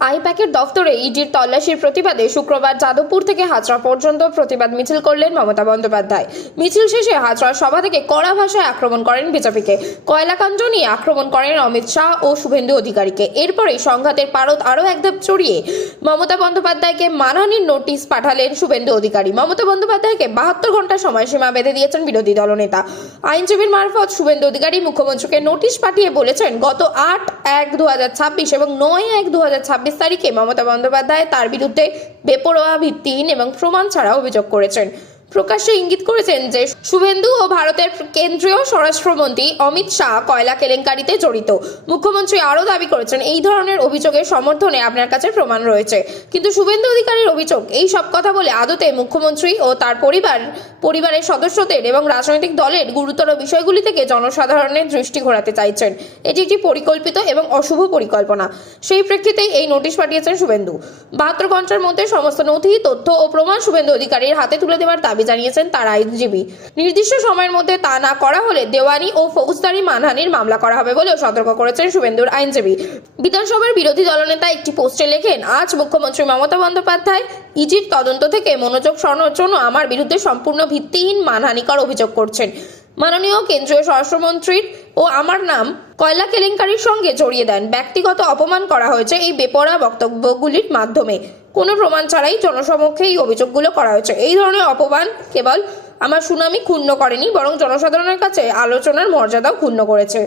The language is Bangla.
আইপ্যাকের দফতরে ইডির তল্লাশির প্রতিবাদে শুক্রবার যাদবপুর থেকে হাজরা পর্যন্ত প্রতিবাদ মিছিল করলেন মমতা বন্দ্যোপাধ্যায়। মিছিল শেষে হাজরার সভা থেকে কড়া ভাষায় আক্রমণ করেন বিজেপিকে। কয়লাকাণ্ড নিয়ে আক্রমণ করেন অমিত শাহ ও শুভেন্দু অধিকারীকে। এরপরেই সংঘাতের পারদ আরও এক ধাপ চড়িয়ে মমতা বন্দ্যোপাধ্যায়কে মানহানির নোটিশ পাঠালেন শুভেন্দু অধিকারী। মমতা বন্দ্যোপাধ্যায়কে 72 ঘন্টা সময়সীমা বেঁধে দিয়েছেন বিরোধী দলনেতা। আইনজীবীর মারফত শুভেন্দু অধিকারী মুখ্যমন্ত্রীকে নোটিশ পাঠিয়ে বলেছেন, গত 8/1/2026 এবং 9/1/2026 তারিখে মমতা বন্দ্যোপাধ্যায় তার বিরুদ্ধে বেপরোয়া, ভিত্তিহীন এবং প্রমাণ ছাড়া অভিযোগ করেছেন। প্রকাশ্যে ইঙ্গিত করেছেন যে শুভেন্দু ও ভারতের কেন্দ্রীয় স্বরাষ্ট্রমন্ত্রী অমিত শাহ কয়লা কেলেঙ্কারিতে জড়িত। মুখ্যমন্ত্রী আরও দাবি করেছেন, এই ধরনের অভিযোগের সমর্থনে আপনার কাছে প্রমাণ রয়েছে। কিন্তু শুভেন্দু অধিকারীর অভিযোগ, এই সব কথা বলে আদতে মুখ্যমন্ত্রী ও তার পরিবারের সদস্যদের এবং রাজনৈতিক দলের গুরুতর বিষয়গুলি থেকে জনসাধারণের দৃষ্টি ঘোরাতে চাইছেন। এটি একটি পরিকল্পিত এবং অশুভ পরিকল্পনা। সেই প্রেক্ষিতেই এই নোটিশ পাঠিয়েছেন শুভেন্দু। 72 ঘন্টার মধ্যে সমস্ত নথি, তথ্য ও প্রমাণ শুভেন্দু অধিকারীর হাতে তুলে দেওয়ার দাবি জানিয়েছেন তার আইনজীবী। নির্দিষ্ট সময়ের মধ্যে তা না করা হলে দেওয়ানি ও ফৌজদারি মানহানির মামলা করা হবে বলেও সতর্ক করেছেন শুভেন্দুর আইনজীবী। বিধানসভার বিরোধী দলনেতা একটি পোস্টে লেখেন, আজ মুখ্যমন্ত্রী মমতা বন্দ্যোপাধ্যায় ইডির তদন্ত থেকে মনোযোগ সরানোর জন্য আমার বিরুদ্ধে সম্পূর্ণ ভিত্তিহীন মানহানিকর অভিযোগ করছেন। মাননীয় কেন্দ্রীয় স্বরাষ্ট্রমন্ত্রীর ও আমার নাম কয়লা কেলেঙ্কারির সঙ্গে জড়িয়ে দেন। ব্যক্তিগত অপমান করা হয়েছে এই বেপরোয়া বক্তব্যগুলির মাধ্যমে। কোনো প্রমাণ ছাড়াই জনসমক্ষে এই অভিযোগগুলো করা হয়েছে। এই ধরনের অপমান কেবল আমার সুনামি ক্ষুণ্ণ করেনি, বরং জনসাধারণের কাছে আলোচনার মর্যাদাও ক্ষুণ্ণ করেছে।